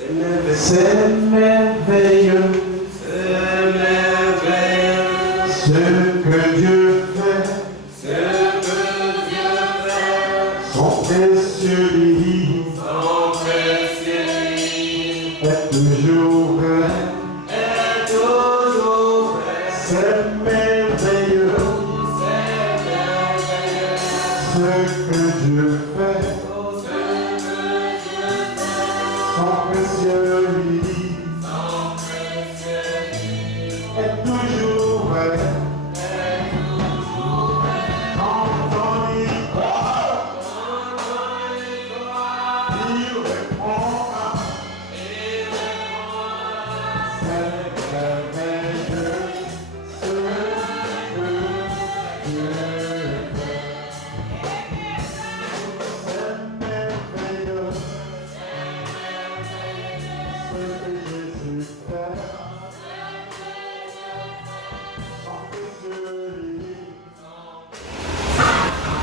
C'est merveilleux. C'est merveilleux. Ce que Dieu fait. Ce que Dieu fait. Son précieux lit. Son précieux lit. Est toujours vrai. Est toujours vrai. C'est merveilleux. C'est merveilleux. Ce que Dieu fait.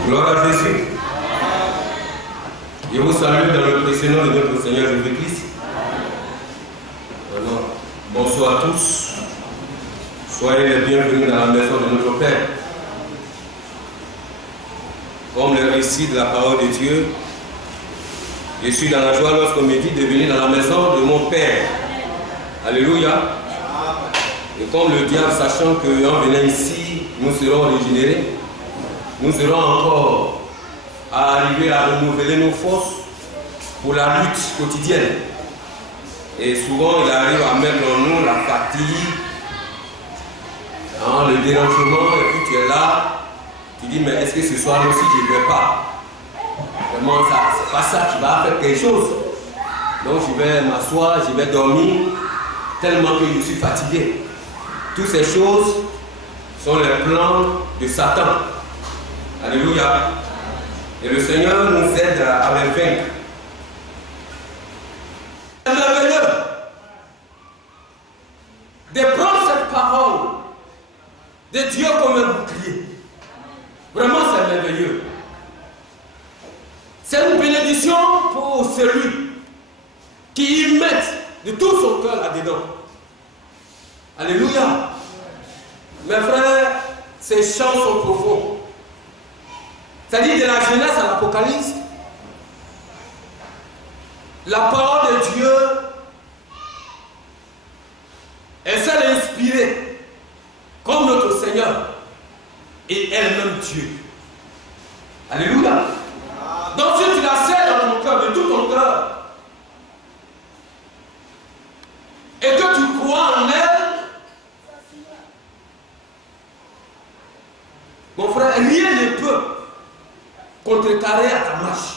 Gloire à Jésus. Je vous salue dans le précieux nom de notre Seigneur Jésus-Christ. Bonsoir à tous. Soyez les bienvenus dans la maison de notre Père. Comme le récit de la parole de Dieu, je suis dans la joie lorsqu'on me dit de venir dans la maison de mon Père. Alléluia. Et comme le diable, sachant qu'en venant ici, nous serons régénérés, nous serons encore à arriver à renouveler nos forces pour la lutte quotidienne. Et souvent, il arrive à mettre en nous la fatigue, le dérangement, et puis tu es là, tu dis, mais est-ce que ce soir aussi je ne vais pas? Vraiment, c'est pas ça qui va faire quelque chose. Donc je vais m'asseoir, je vais dormir, tellement que je suis fatigué. Toutes ces choses sont les plans de Satan. Alléluia. Et le Seigneur nous aide à les vaincre. C'est merveilleux de prendre cette parole de Dieu comme un bouclier. Vraiment, c'est merveilleux. C'est une bénédiction pour celui qui y met de tout son cœur là-dedans. Alléluia. Mes frères, ces chants sont profonds. C'est-à-dire de la Genèse à l'Apocalypse, la parole de Dieu est celle inspirée comme notre Seigneur et elle-même Dieu. Alléluia. Donc si tu la sais dans ton cœur, de tout ton cœur, et que tu crois en elle, mon frère, rien ne peut contrecarrer à ta marche.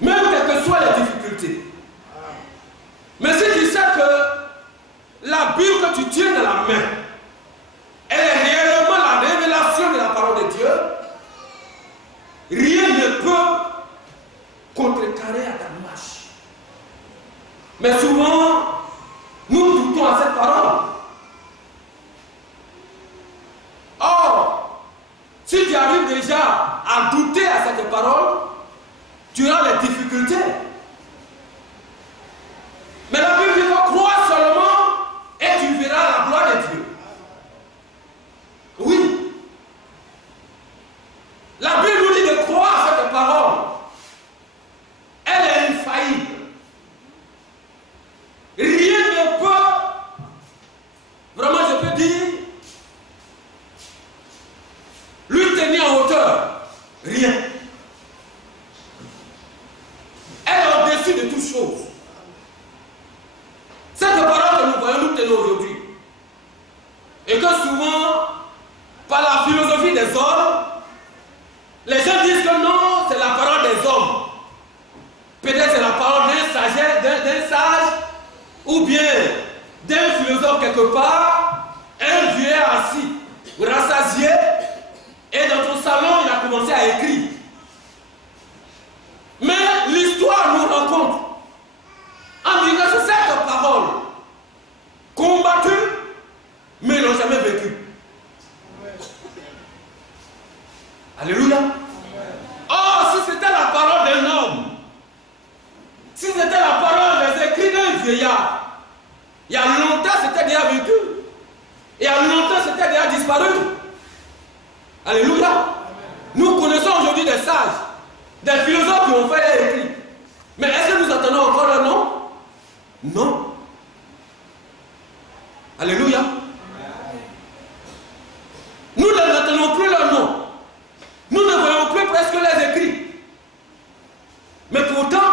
Même quelles que soient les difficultés. Mais si tu sais que la Bible que tu tiens dans la main, elle est réellement la révélation de la parole de Dieu, rien ne peut contrecarrer à ta marche. Mais souvent, nous doutons à cette parole. Or, si tu arrives déjà à douter à cette parole, tu auras les difficultés. Mais la Bible dit que crois seulement et tu verras la gloire de Dieu. Oui. La Bible nous dit de croire à cette parole. Elle est infaillible. Rien ne peut, vraiment je peux dire, lui tenir en hauteur. Rien. Elle est au-dessus de toutes choses. Cette parole que nous voyons nous tenir aujourd'hui. Et que souvent, par la philosophie des hommes, les gens disent que non, c'est la parole des hommes. Peut-être c'est la parole d'un sage, ou bien d'un philosophe quelque part, un vieux assis, rassasié, et dans ton salon, il a commencé à écrire. Mais l'histoire nous raconte, en disant que c'est cette parole, combattue, mais ils n'ont jamais vécu. Alléluia. Oh, si c'était la parole d'un homme, si c'était la parole des écrits, vieillard, il y a longtemps c'était déjà vécu. Il y a longtemps c'était déjà disparu. Alléluia. Nous connaissons aujourd'hui des sages, des philosophes qui ont fait des écrits. Mais est-ce que nous attendons encore leur nom? Non. Alléluia. Nous ne n'attendons plus leur nom. Nous ne voyons plus presque les écrits. Mais pourtant,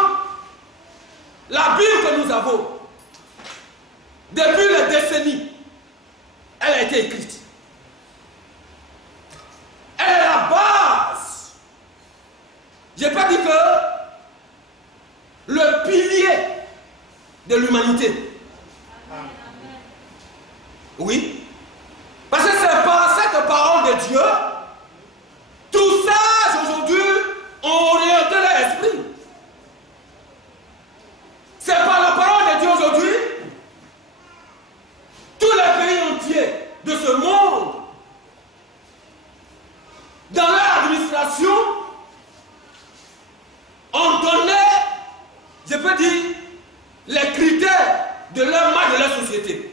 la Bible que nous avons, depuis les décennies, elle a été écrite. Elle est la base. Je n'ai pas dit que le pilier de l'humanité. Oui. Parce que c'est par cette parole de Dieu, tous sages aujourd'hui ont orienté leur esprit. C'est par la parole de Dieu aujourd'hui, tous les pays entiers de ce monde, dans leur administration, ont donné, je peux dire, les critères de leur marque de leur société.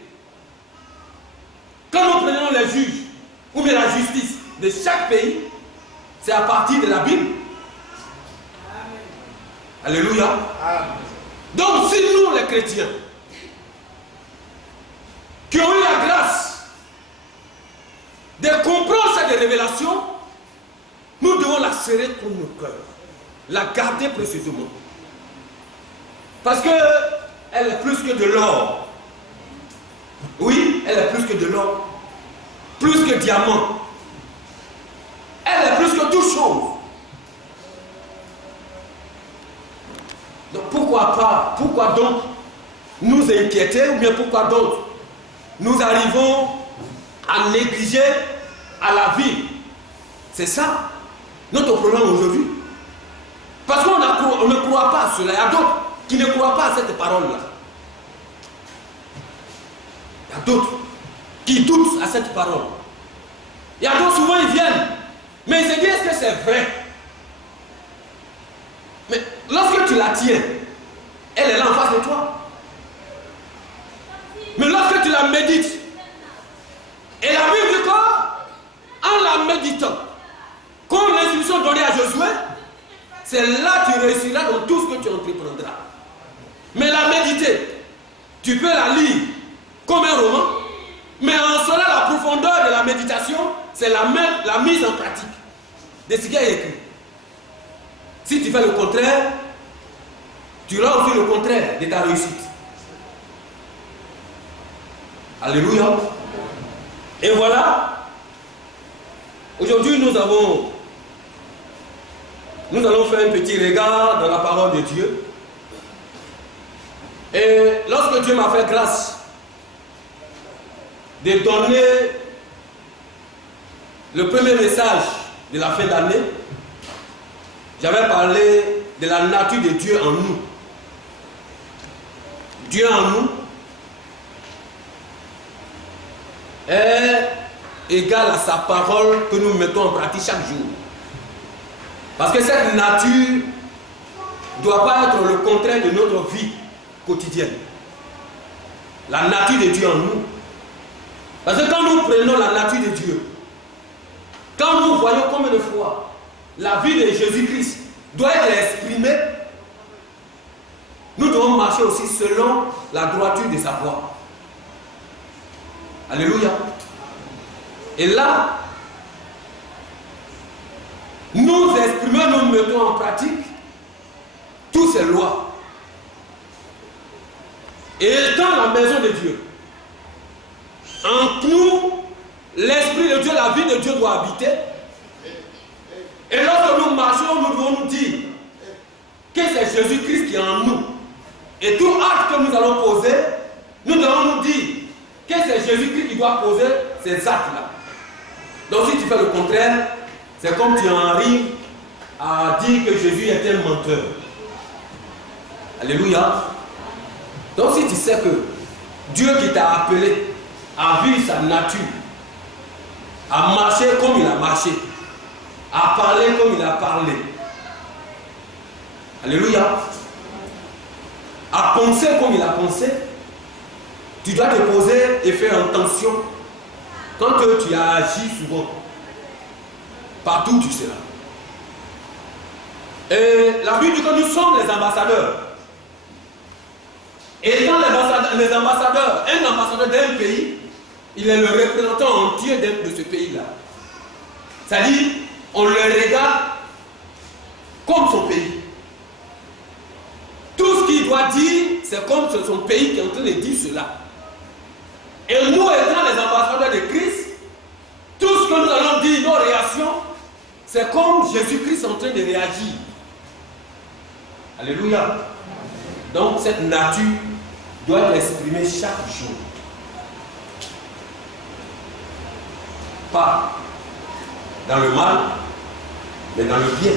Quand nous prenons les juges, ou bien la justice de chaque pays, c'est à partir de la Bible. Alléluia. Donc si nous les chrétiens, qui ont eu la grâce de comprendre cette révélation, nous devons la serrer pour nos cœurs, la garder précieusement. Parce qu'elle est plus que de l'or. Oui, elle est plus que de l'or, plus que diamant. Elle est plus que toute chose. Donc pourquoi donc nous inquiéter, ou bien pourquoi donc nous arrivons à négliger à la vie? C'est ça notre problème aujourd'hui. Parce qu'on ne croit pas à cela. Il y a d'autres qui ne croient pas à cette parole-là. Il y a d'autres qui doutent à cette parole. Il y a d'autres, souvent ils viennent, mais ils se disent, est-ce que c'est vrai? Mais lorsque tu la tiens, elle est là en face de toi. Mais lorsque tu la médites, et la Bible dit qu'en la méditant, comme l'instruction donnée à Josué, c'est là que tu réussiras dans tout ce que tu entreprendras. Mais la méditer, tu peux la lire comme un roman, mais en cela la profondeur de la méditation, c'est la mise en pratique de ce qui est écrit. Si tu fais le contraire, tu auras aussi le contraire de ta réussite. Alléluia. Et voilà, aujourd'hui nous allons faire un petit regard dans la parole de Dieu. Et lorsque Dieu m'a fait grâce de donner le premier message de la fin d'année, j'avais parlé de la nature de Dieu en nous. Dieu en nous est égal à sa parole que nous mettons en pratique chaque jour. Parce que cette nature ne doit pas être le contraire de notre vie quotidienne. La nature de Dieu en nous. Parce que quand nous prenons la nature de Dieu, quand nous voyons combien de fois la vie de Jésus-Christ doit être exprimée, nous devons marcher aussi selon la droiture de sa voie. Alléluia. Et là, nous exprimons, nous mettons en pratique toutes ces lois. Et dans la maison de Dieu, en nous, l'Esprit de Dieu, la vie de Dieu doit habiter. Et lorsque nous marchons, nous devons nous dire que c'est Jésus-Christ qui est en nous. Et tout acte que nous allons poser, nous devons nous dire que c'est Jésus-Christ qui doit poser ces actes-là. Donc si tu fais le contraire, c'est comme tu en arrives à dire que Jésus est un menteur. Alléluia. Donc si tu sais que Dieu qui t'a appelé à vivre sa nature, à marcher comme il a marché, à parler comme il a parlé. Alléluia. à penser comme il a pensé, tu dois te poser et faire attention quand tu as agi souvent. Partout où tu seras. Et la Bible dit que nous sommes les ambassadeurs. Et dans les ambassadeurs, un ambassadeur d'un pays, il est le représentant entier de ce pays-là. C'est-à-dire, on le regarde comme son pays. Tout ce qu'il doit dire, c'est comme son pays qui est en train de dire cela. Et nous, étant les ambassadeurs de Christ, tout ce que nous allons dire, nos réactions, c'est comme Jésus-Christ en train de réagir. Alléluia. Donc cette nature doit être exprimée chaque jour. Pas dans le mal, mais dans le bien.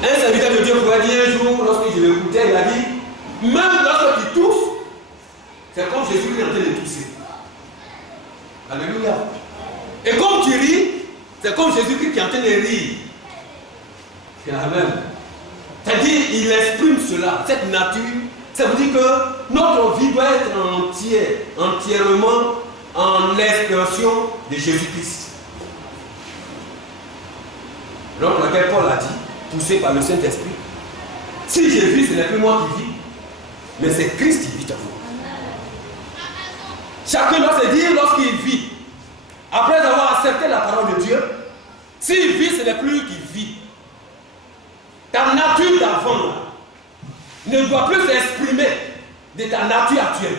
Un serviteur de Dieu pourrait dire un jour, lorsque je l'écoutais, il a dit, même lorsque tu tousses, c'est comme Jésus qui est en train de tousser. Alléluia. Et comme tu ris, c'est comme Jésus-Christ qui est en train de rire. C'est la même. C'est-à-dire, il exprime cela, cette nature. Ça veut dire que notre vie doit être entièrement en l'expression de Jésus-Christ. Donc, laquelle Paul a dit, poussé par le Saint-Esprit, si je vis, ce n'est plus moi qui vis, mais c'est Christ qui vit en vous. Chacun doit se dire lorsqu'il vit, après avoir accepté la parole de Dieu, s'il vit, ce n'est plus qu'il vit. Ta nature d'avant ne doit plus s'exprimer de ta nature actuelle.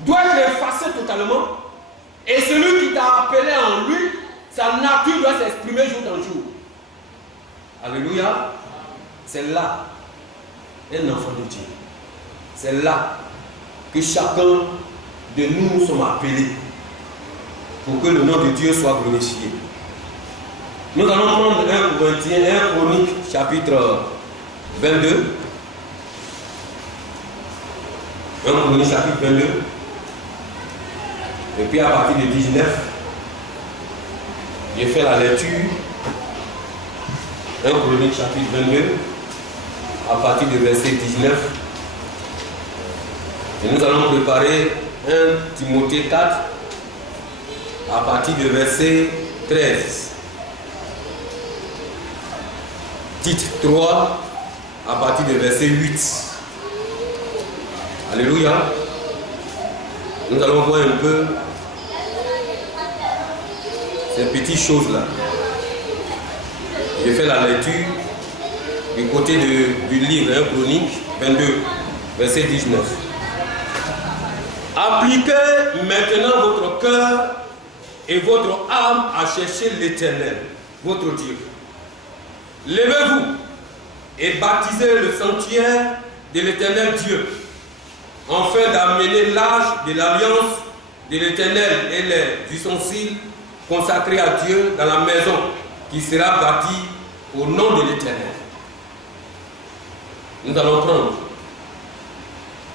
Doit être effacée totalement. Et celui qui t'a appelé en lui, sa nature doit s'exprimer jour en jour. Alléluia. C'est là un enfant de Dieu. C'est là que chacun de nous sommes appelés pour que le nom de Dieu soit glorifié. Nous allons prendre 1 Chronique chapitre 22. 1 Chronique chapitre 22. Et puis à partir de 19, j'ai fait la lecture. 1 Chronique chapitre 22, à partir du verset 19. Et nous allons préparer 1 Timothée 4, à partir du verset 13. Titre 3, à partir du verset 8. Alléluia. Nous allons voir un peu ces petites choses-là. J'ai fait la lecture du côté du livre 1 Chronique 22, verset 19. Appliquez maintenant votre cœur et votre âme à chercher l'Éternel, votre Dieu. Levez-vous et baptisez le sanctuaire de l'Éternel Dieu, afin d'amener l'âge de l'alliance de l'Éternel et les ustensiles consacrés à Dieu dans la maison qui sera bâtie au nom de l'Éternel. Nous allons prendre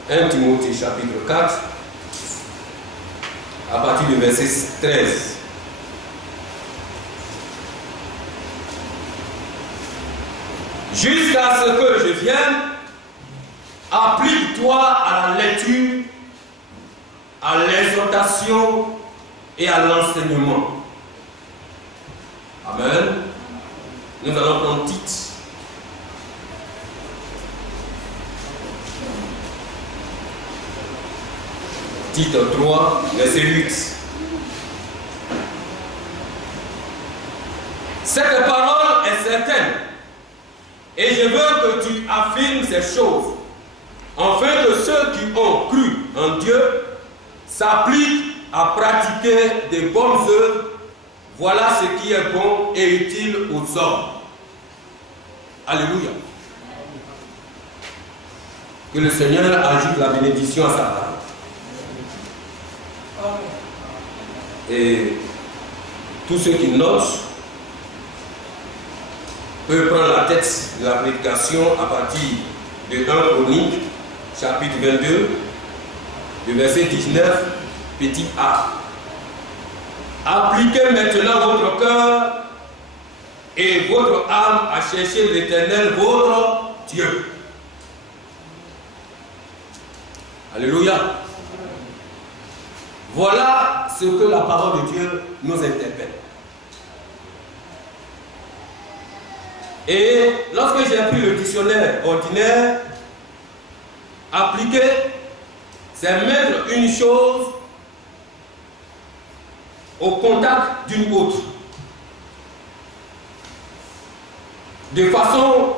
1 Timothée chapitre 4 à partir du verset 13. Jusqu'à ce que je vienne, applique-toi à la lecture, à l'exhortation et à l'enseignement. Amen. Nous allons prendre Tite. Tite 3, verset 8. Cette parole est certaine, et je veux que tu affirmes ces choses, afin que ceux qui ont cru en Dieu s'appliquent à pratiquer de bonnes œuvres. Voilà ce qui est bon et utile aux hommes. Alléluia. Que le Seigneur ajoute la bénédiction à sa parole. Et tous ceux qui notent peuvent prendre la tête de la prédication à partir de 1 Chronique, chapitre 22, du verset 19, petit a. Appliquez maintenant votre cœur Et votre âme a cherché l'Éternel, votre Dieu. Alléluia. Voilà ce que la parole de Dieu nous interpelle. Et lorsque j'ai pris le dictionnaire ordinaire, appliqué, c'est mettre une chose au contact d'une autre, de façon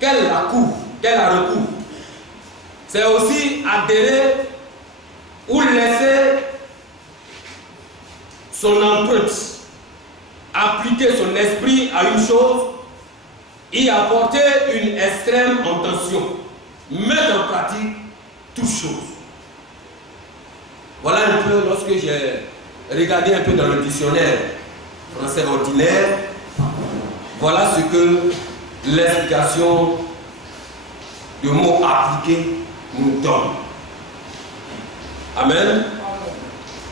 qu'elle la couvre, qu'elle la recouvre. C'est aussi adhérer ou laisser son empreinte, appliquer son esprit à une chose, y apporter une extrême intention, mettre en pratique toute chose. Voilà un peu, lorsque j'ai regardé un peu dans le dictionnaire français ordinaire, voilà ce que l'explication du mot appliqué nous donne. Amen.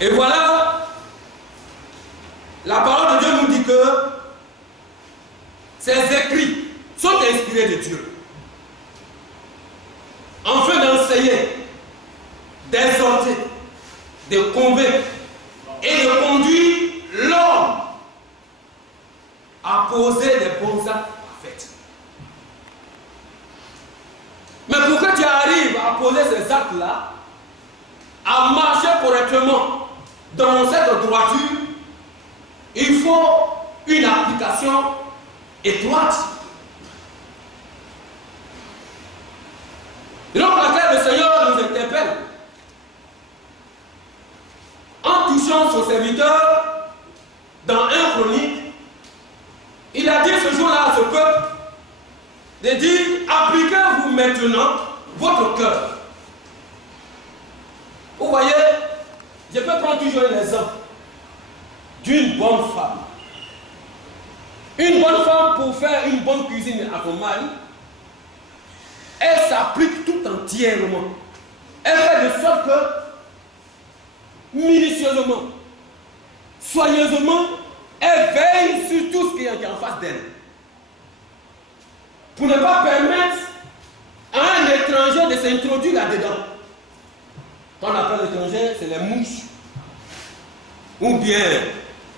Et voilà, la parole de Dieu nous dit que ces écrits sont inspirés de Dieu, afin d'enseigner, d'exhorter, de convaincre et de conduire l'homme à poser des bons actes parfaits. Mais pour que tu arrives à poser ces actes-là, à marcher correctement dans cette droiture, il faut une application étroite. Et donc, laquelle le Seigneur nous interpelle en touchant son serviteur dans 1 Chronique. Il a dit ce jour-là à ce peuple de dire: appliquez-vous maintenant votre cœur. Vous voyez, je peux prendre toujours un exemple d'une bonne femme. Une bonne femme, pour faire une bonne cuisine à son mari, elle s'applique tout entièrement. Elle fait de sorte que, minutieusement, soigneusement, elle veille sur tout ce qui est en face d'elle. Pour ne pas permettre à un étranger de s'introduire là-dedans. Quand on appelle l'étranger, c'est les mouches. Ou bien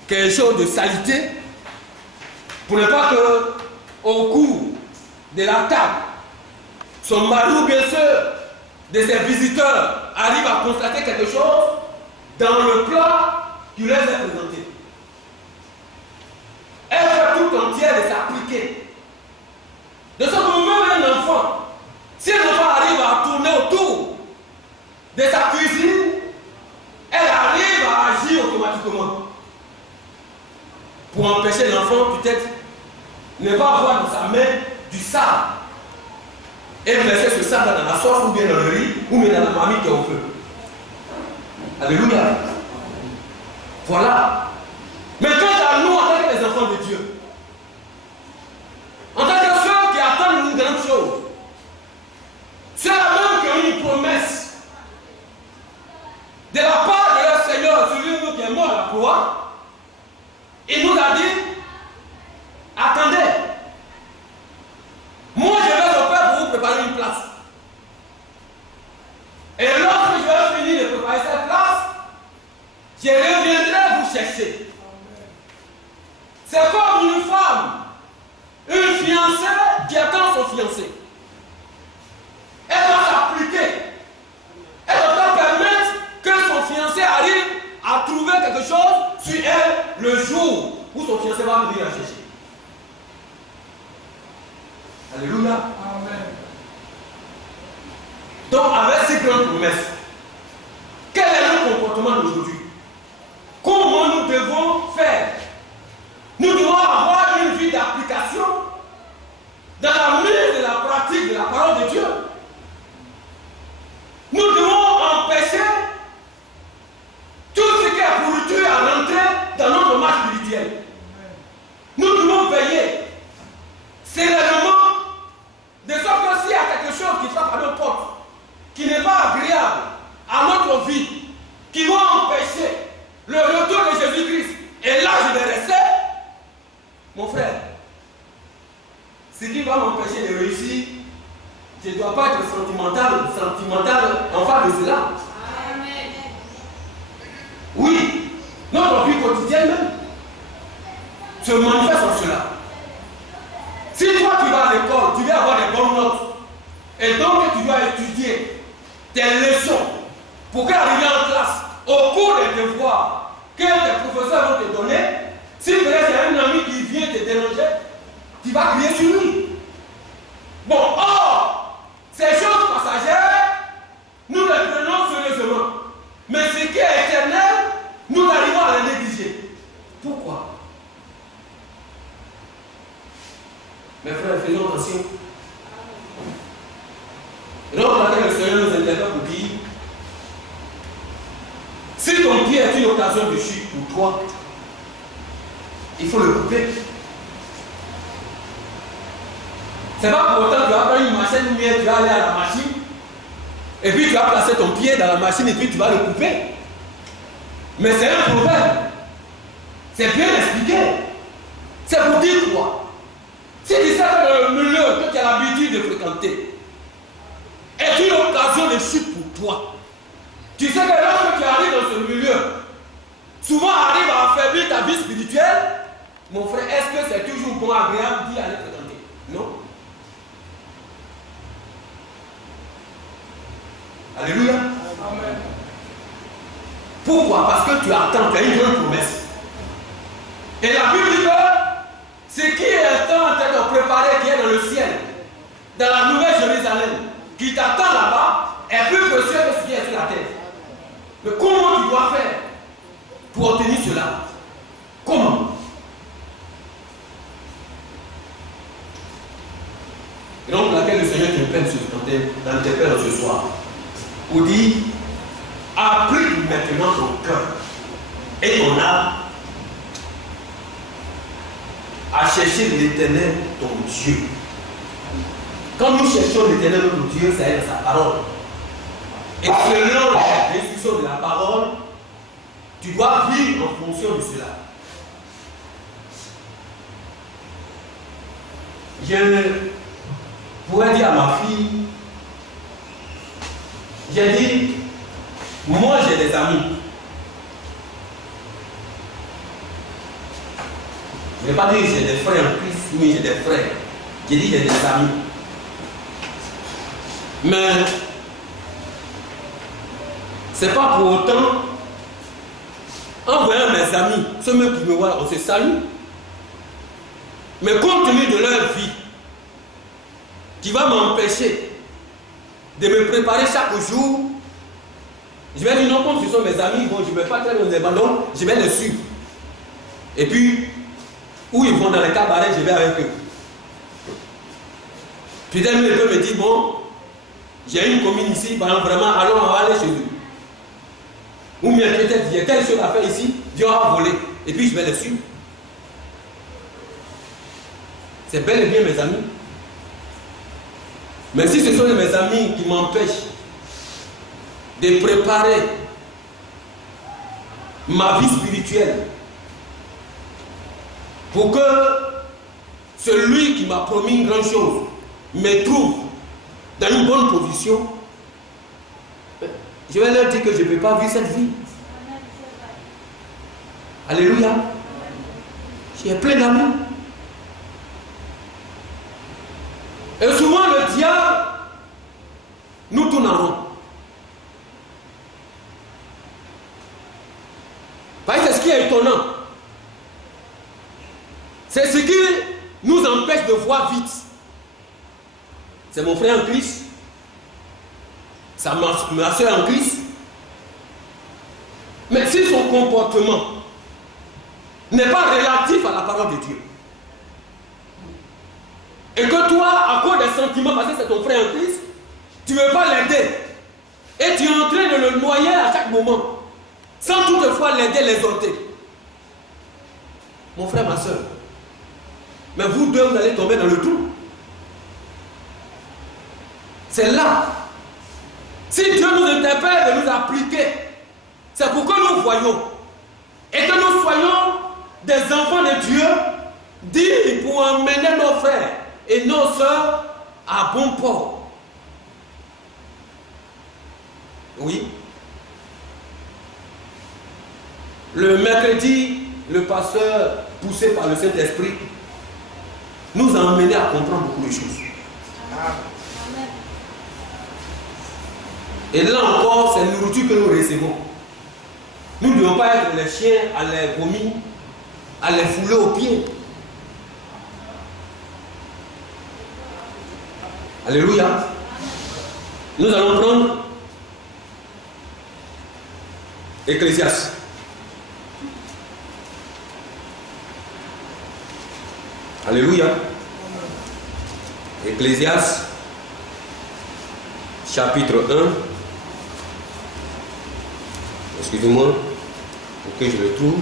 quelque chose de saleté. Pour ne pas que, au cours de la table, son mari ou bien ceux de ses visiteurs arrivent à constater quelque chose dans le plat qui leur est présenté. Elle fait tout entière de s'appliquer. De ce que même un enfant, si un enfant arrive à tourner autour de sa cuisine, elle arrive à agir automatiquement. Pour empêcher l'enfant, peut-être, ne pas avoir dans sa main du sable. Et verser ce sable dans la sauce, ou bien dans le riz, ou bien dans la marmite qui est au feu. Alléluia. Voilà. Mais quant à nous, en tant que les enfants de Dieu, en tant que ceux qui attendent une grande chose, ceux même qui ont une promesse de la part de leur Seigneur, celui qui est mort à la croix, il nous a dit: attendez, moi je vais au Père pour vous préparer une place. Et lorsque je vais finir de préparer cette place, je reviendrai vous chercher. C'est comme une femme, une fiancée qui attend son fiancé. Elle doit s'appliquer. Elle doit permettre que son fiancé arrive à trouver quelque chose sur elle le jour où son fiancé va venir la chercher. Alléluia. Amen. Donc, avec ces grandes promesses, quel est le comportement d'aujourd'hui? Comment nous devons faire? Nous devons avoir une vie d'application dans la mise de la pratique de la parole de Dieu. Nous devons empêcher tout ce qui est pourriture à rentrer dans notre marche spirituelle. Nous devons veiller sérénement, de sorte que s'il y a quelque chose qui frappe à nos portes, qui n'est pas agréable ce qui va m'empêcher de réussir, je ne dois pas être sentimental en face de cela. Oui, notre vie quotidienne même se manifeste en cela. Si toi tu vas à l'école, tu vas avoir des bonnes notes, et donc tu dois étudier tes leçons pour qu'arriver en classe, au cours des devoirs que tes professeurs vont te donner, si peut-être il y a un ami qui vient te déranger, tu vas crier sur lui. Bon, or, ces choses passagères, nous les prenons sérieusement. Mais ce qui est éternel, nous arrivons à les négliger. Pourquoi? Mes frères, faisons attention. Et donc, le Seigneur nous interpelle pour dire, si ton pied est une occasion de chute pour toi, il faut le couper. C'est pas pour autant que tu vas prendre une machine ou bien tu vas aller à la machine et puis tu vas placer ton pied dans la machine et puis tu vas le couper. Mais c'est un proverbe. C'est bien expliqué. C'est pour dire quoi? Si tu sais que le milieu que tu as l'habitude de fréquenter est une occasion de chute pour toi, tu sais que lorsque tu arrives dans ce milieu, souvent arrive à affaiblir ta vie spirituelle. Mon frère, est-ce que c'est toujours bon, agréable d'y aller fréquenter? Non. Alléluia. Amen. Pourquoi? Parce que tu attends, tu as une grande promesse. Et la Bible dit que ce qui est en train de préparer, qui est dans le ciel, dans la nouvelle Jérusalem, qui t'attend là-bas, est plus précieux que ce qui est sur la terre. Mais comment tu dois faire pour obtenir cela? Comment? Et donc, laquelle le Seigneur t'interpelle ce soir pour dire, applique maintenant ton cœur et ton âme à chercher l'Éternel, ton Dieu. Quand nous cherchons l'Éternel, notre Dieu, c'est sa parole. Et selon l'instruction de la parole, tu dois vivre en fonction de cela. Je pourrais dire à ma fille, j'ai dit, moi j'ai des amis. Je ne vais pas dire que j'ai des frères en Christ, mais j'ai des frères. J'ai dit j'ai des amis. Mais c'est pas pour autant, en voyant mes amis, ceux qui me voient, on se salue. Mais compte tenu de leur vie, qui va m'empêcher de me préparer chaque jour, je vais dire non, comme ce sont mes amis, bon, je ne vais pas traiter les abandons, je vais les suivre. Et puis, où ils vont dans les cabarets, je vais avec eux. Puis d'un ils peuvent me dire, bon, j'ai une commune ici, ben vraiment, allons, on va aller chez eux. Ou bien peut-être, il y a telle chose à faire ici, Dieu va voler. Et puis je vais les suivre. C'est bel et bien mes amis. Mais si ce sont mes amis qui m'empêchent de préparer ma vie spirituelle pour que celui qui m'a promis une grande chose me trouve dans une bonne position, je vais leur dire que je ne peux pas vivre cette vie. Alléluia. J'ai plein d'amis. Et souvent le diable nous tourne en rond. Parce que c'est ce qui est étonnant. C'est ce qui nous empêche de voir vite. C'est mon frère en Christ. C'est ma soeur en Christ. Mais si son comportement n'est pas relatif à la parole de Dieu, et que toi, à cause des sentiments, parce que c'est ton frère en Christ, tu ne veux pas l'aider, et tu es en train de le noyer à chaque moment, sans toutefois l'aider, l'exhorter. Mon frère, ma soeur, mais vous deux, vous allez tomber dans le trou. C'est là. Si Dieu nous interpelle de nous appliquer, c'est pour que nous voyons et que nous soyons des enfants de Dieu, dits pour emmener nos frères et nos sœurs à bon port. Oui. Le mercredi, le pasteur, poussé par le Saint-Esprit, nous a emmenés à comprendre beaucoup de choses. Et là encore, c'est la nourriture que nous recevons. Nous ne devons pas être les chiens à les vomir, à les fouler aux pieds. Alléluia. Nous allons prendre Ecclésiaste. Alléluia. Ecclésiaste, chapitre 1. Excusez-moi, pour que je le trouve.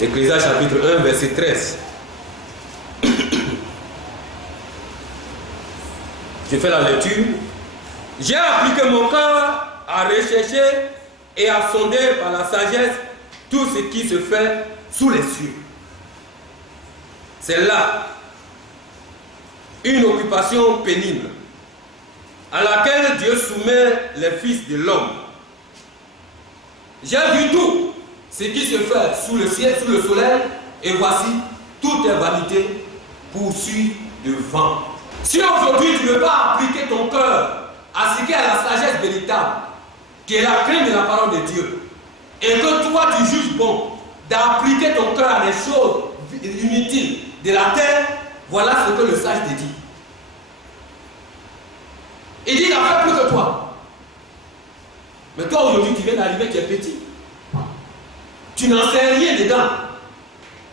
Ecclésiaste, chapitre 1, verset 13. Je fais la lecture. J'ai appliqué mon cœur à rechercher et à sonder par la sagesse tout ce qui se fait sous les cieux. C'est là une occupation pénible à laquelle Dieu soumet les fils de l'homme. J'ai vu tout ce qui se fait sous le ciel, sous le soleil, et voici, tout est vanité, poursuit de vent. Si aujourd'hui tu ne veux pas appliquer ton cœur à ce qui est la sagesse véritable, qui est la crainte de la parole de Dieu, et que toi tu juges bon d'appliquer ton cœur à des choses inutiles de la terre, voilà ce que le sage te dit. Il dit, il a fait plus que toi. Mais toi aujourd'hui tu viens d'arriver, tu es petit. Tu n'en sais rien dedans.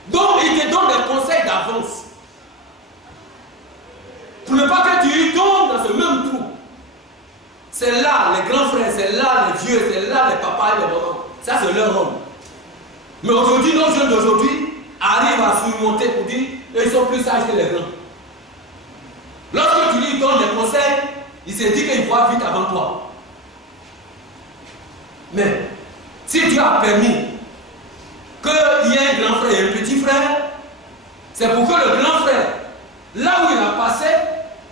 Donc il te donne des conseils d'avance. Pour ne pas que tu tombes dans ce même trou. C'est là les grands frères, c'est là les vieux, c'est là les papas et les mamans. Ça c'est leur homme. Mais aujourd'hui, nos jeunes d'aujourd'hui arrivent à surmonter pour dire ils sont plus sages que les grands. Lorsque tu lui donnes des conseils, il se dit qu'il voit vite avant toi. Mais si Dieu a permis qu'il y ait un grand frère et un petit frère, c'est pour que le grand frère, là où il a passé,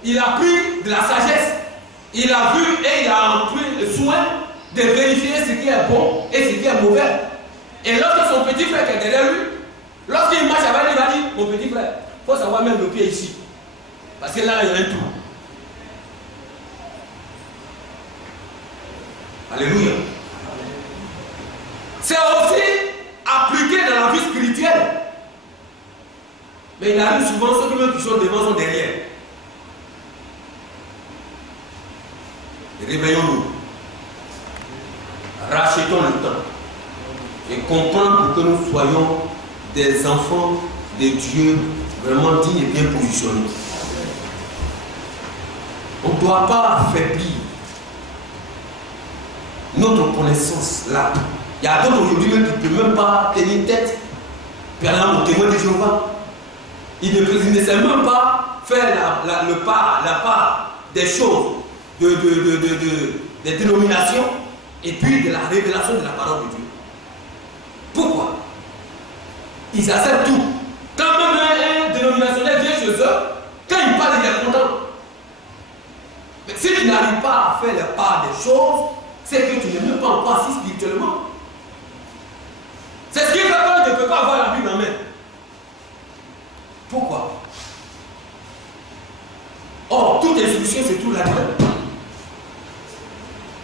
il a pris de la sagesse. Il a vu et il a pris le soin de vérifier ce qui est bon et ce qui est mauvais. Et lorsque son petit frère qui est derrière lui, lorsqu'il marche avec lui, il va dire, mon petit frère, il faut savoir mettre le pied ici. Parce que là, il y a un trou. Alléluia. C'est aussi appliqué dans la vie spirituelle. Mais il arrive souvent, ceux qui sont devant sont derrière. Réveillons-nous. Rachetons le temps. Et comprendre pour que nous soyons des enfants de Dieu vraiment dignes et bien positionnés. On ne doit pas affaiblir notre connaissance là. Il y a d'autres aujourd'hui même qui ne peuvent même pas tenir tête. Par exemple, au témoin de Jéhovah. Il ne sait même pas faire la part des choses, des dénominations et puis de la révélation de la parole de Dieu. Pourquoi? Ils acceptent tout. Quand même un dénominationnel vient chez eux, quand il parle, il est content. Mais si tu n'arrives pas à faire la part des choses, c'est que tu n'es même pas encore assis spirituellement. C'est ce qui fait qu'on ne peut pas avoir la Bible en main. Pourquoi? Or, toute instruction se trouve là-dedans.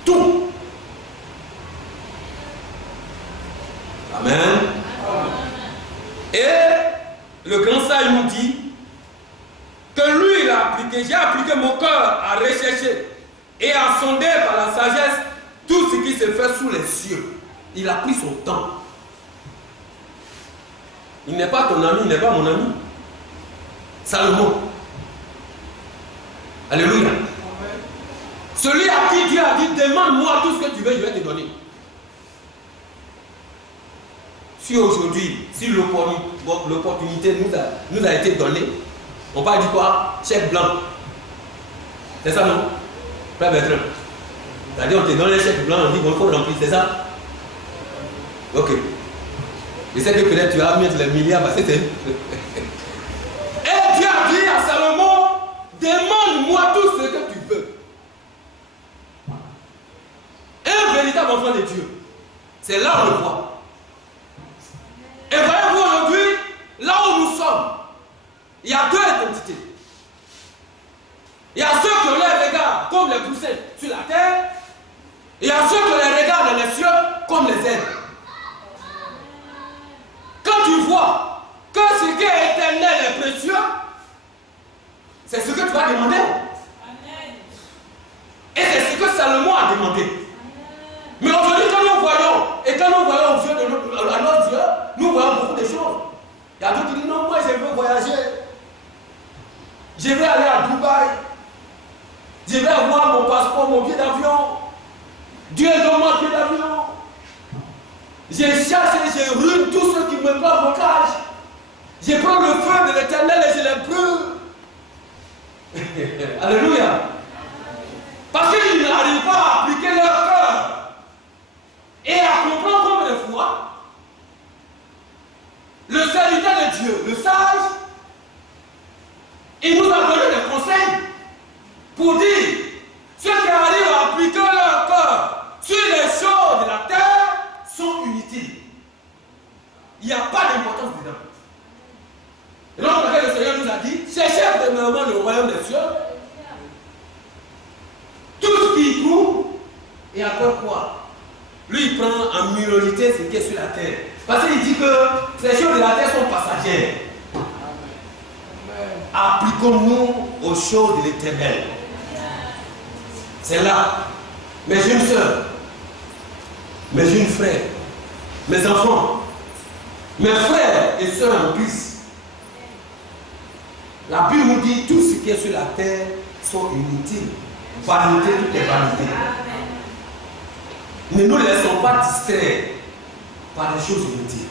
Tout. Amen. Et le grand sage nous dit que lui, il a appliqué, j'ai appliqué mon cœur à rechercher et à sonder par la sagesse tout ce qui se fait sous les cieux. Il a pris son temps. Il n'est pas ton ami, il n'est pas mon ami. Salomon. Alléluia. Celui à qui Dieu a dit, demande-moi tout ce que tu veux, je vais te donner. Si aujourd'hui, si l'opportunité nous a été donnée, on va dire quoi? Chèque blanc. C'est ça, non? Frère Bertrand. C'est-à-dire, on te donne un chèque blanc, on dit, bon, il faut remplir, c'est ça? Ok. Je sais que peut-être tu vas mettre les milliards parce que c'est. il y a deux identités. Il y a ceux qui ont les regards comme les poussins sur la terre. Et il y a ceux qui ont les regards dans les cieux comme les ailes. Quand tu vois que ce qui est éternel est précieux, c'est ce que tu vas demander. Et c'est ce que Salomon a demandé. Mais aujourd'hui, quand nous voyons, et quand nous voyons aux yeux de à nos yeux, nous voyons beaucoup de choses. Il y a d'autres qui disent non, moi je veux voyager. Je vais aller à Dubaï. Je vais avoir mon passeport, mon billet d'avion. Dieu donne-moi un billet d'avion. Je cherche et je ruine tous ceux qui me prennent mon cage. Je prends le feu de l'Éternel et je les brûle. Alléluia. Parce qu'ils n'arrivent pas à appliquer leur cœur et à comprendre comme des fois. Le serviteur de Dieu, le sage, il nous a donné des conseils pour dire ceux qui arrivent à appliquer leur cœur sur les choses de la terre sont inutiles. Il n'y a pas d'importance dedans. Et donc, le Seigneur nous a dit, cherchez premièrement le royaume des cieux, tout ce qui trouve, et après quoi? Lui, il prend en minorité ce qui est sur la terre. Parce qu'il dit que ces choses de la terre sont passagères. Appliquons-nous aux choses de l'Éternel. C'est là. Mes jeunes soeurs, mes jeunes frères, mes enfants, mes frères et sœurs en Christ. La Bible nous dit tout ce qui est sur la terre sont inutiles. Vanité, toutes les vanités. Ne nous laissons pas distraire par les choses inutiles.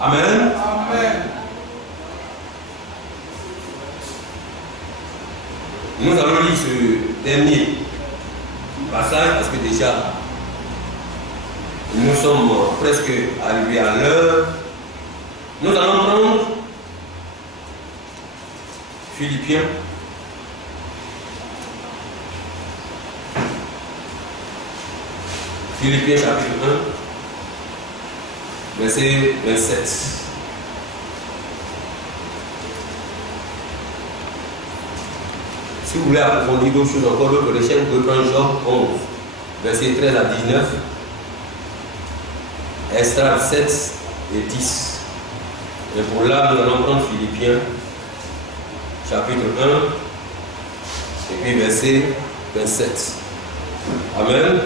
Amen. Amen. Nous allons lire ce dernier passage parce que déjà nous sommes presque arrivés à l'heure. Nous allons prendre Philippiens. Philippiens chapitre 1, verset 27. Si vous voulez approfondir d'autres choses encore, d'autres recherches, vous pouvez prendre Job 11, verset 13 à 19, Esdras 7 et 10. Et pour là, nous allons prendre Philippiens, chapitre 1, et puis verset 27. Amen.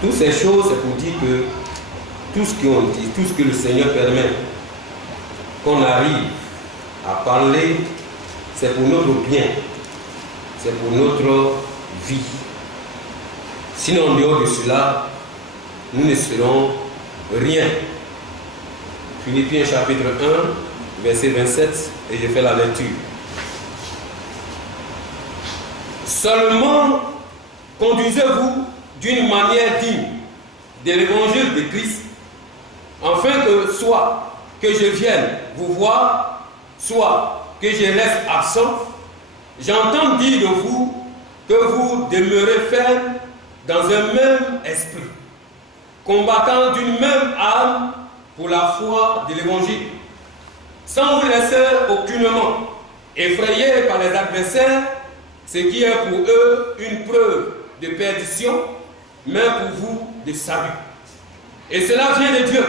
Toutes ces choses, c'est pour dire que tout ce qu'on dit, tout ce que le Seigneur permet qu'on arrive à parler, c'est pour notre bien. C'est pour notre vie. Sinon, en dehors de cela, nous ne serons rien. Philippiens chapitre 1, verset 27, et je fais la lecture. Seulement, conduisez-vous d'une manière digne de l'évangile de Christ, afin que soit que je vienne vous voir, soit que je reste absent, j'entends dire de vous que vous demeurez ferme dans un même esprit, combattant d'une même âme pour la foi de l'évangile, sans vous laisser aucunement effrayer par les adversaires, ce qui est pour eux une preuve de perdition, mais pour vous de salut. Et cela vient de Dieu,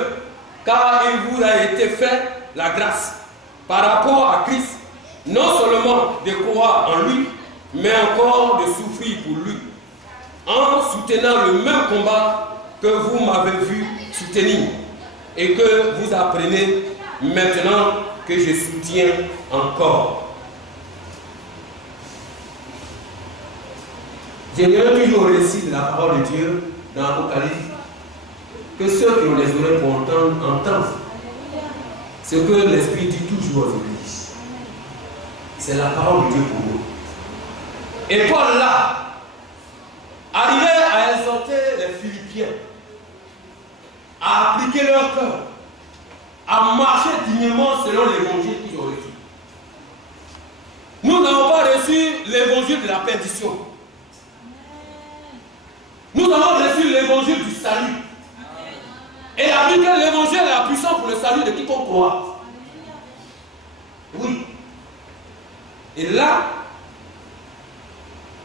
car il vous a été fait la grâce par rapport à Christ, non seulement de croire en lui, mais encore de souffrir pour lui, en soutenant le même combat que vous m'avez vu soutenir et que vous apprenez maintenant que je soutiens encore. Je dirais toujours au récit de la parole de Dieu dans l'Apocalypse que ceux qui ont les oreilles pour entendre, entendent ce que l'Esprit dit toujours aux églises. C'est la parole de Dieu pour nous. Et Paul là, arrivait à exhorter les Philippiens à appliquer leur cœur, à marcher dignement selon l'évangile qu'ils ont reçu. Nous n'avons pas reçu l'évangile de la perdition. Nous avons reçu l'évangile du salut. Et la Bible, l'évangile est la puissance pour le salut de quiconque croit. Oui. Et là,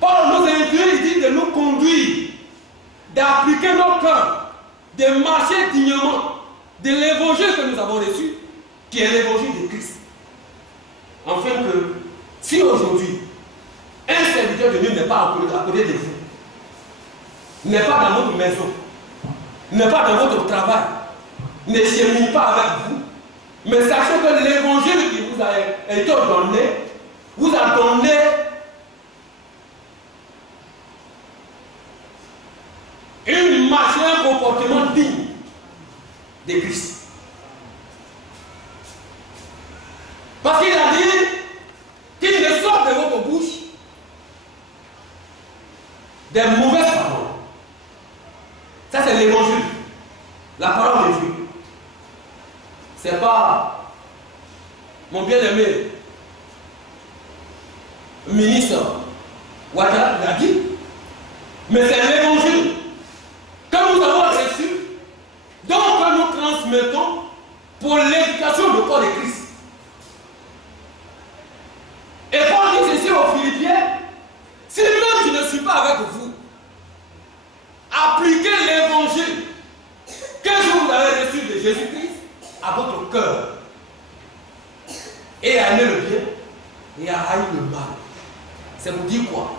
Paul nous invite, il dit de nous conduire, d'appliquer nos cœurs, de marcher dignement de l'évangile que nous avons reçu, qui est l'évangile de Christ. Enfin que, si aujourd'hui, un serviteur de Dieu n'est pas à côté de vous, n'est pas dans votre maison, n'est pas dans votre travail, ne chemine pas avec vous, mais sachez que l'évangile qui vous a été donné, vous a donné une marche, un comportement digne de Christ. Parce qu'il a dit qu'il ne sort de votre bouche des mauvaises paroles. Ça, c'est l'évangile. La parole de Dieu. C'est pas mon bien-aimé ministre Ouattara l'a dit, mais c'est l'évangile que nous avons reçu, donc que nous transmettons pour l'éducation du corps de Christ. Et Paul dit ceci aux Philippiens, si même je ne suis pas avec vous, appliquez l'évangile que vous avez reçu de Jésus-Christ à votre cœur. Et à aimer le bien et à haïr le mal. C'est pour dire quoi?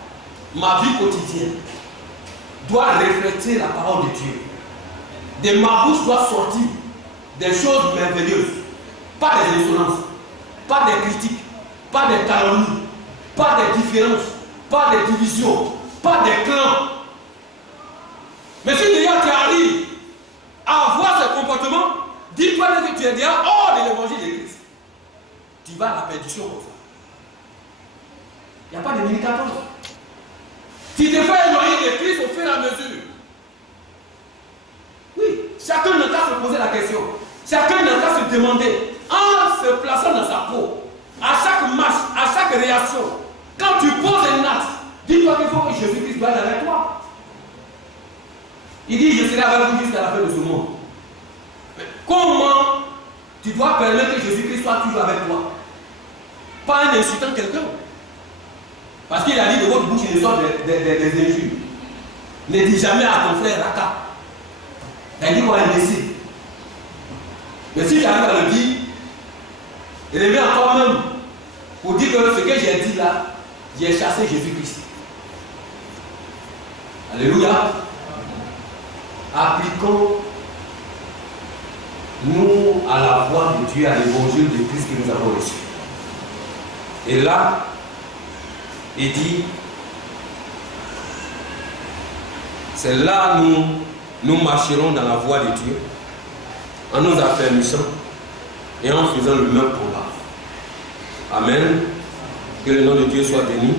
Ma vie quotidienne doit refléter la parole de Dieu. De ma bouche doit sortir des choses merveilleuses. Pas des insolences, pas des critiques, pas des calomnies, pas des différences, pas des divisions, pas des clans. Mais si déjà tu arrives à avoir ce comportement, dis-toi que tu es déjà hors de l'évangile de Christ. Tu vas à la perdition comme ça. Il n'y a pas de militaire. Tu te fais éloigner de Christ au fur et à mesure. Oui, chacun n'a qu'à se poser la question. Chacun n'a qu'à se demander, en se plaçant dans sa peau, à chaque marche, à chaque réaction, quand tu poses un acte, dis-toi qu'il faut que Jésus-Christ doit être avec toi. Il dit, je serai avec vous jusqu'à la fin de ce monde. Mais comment tu dois permettre que Jésus-Christ soit toujours avec toi? Pas en insultant quelqu'un. Parce qu'il a dit de votre bouche, il sort des injures. Ne dis jamais à ton frère Raka. Il a dit qu'on est imbécile. Mais si j'arrive à le dire, il revient encore même pour dire que ce que j'ai dit là, j'ai chassé Jésus-Christ. Alléluia. Appliquons-nous à la voix de Dieu, à l'évangile de Christ que nous avons reçu. Et là, il dit, c'est là nous marcherons dans la voie de Dieu, en nous affermissant et en faisant le même combat. Amen. Que le nom de Dieu soit béni,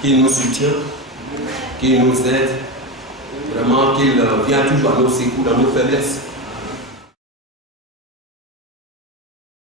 qu'il nous soutienne, qu'il nous aide, vraiment qu'il vient toujours à nos secours, dans nos faiblesses.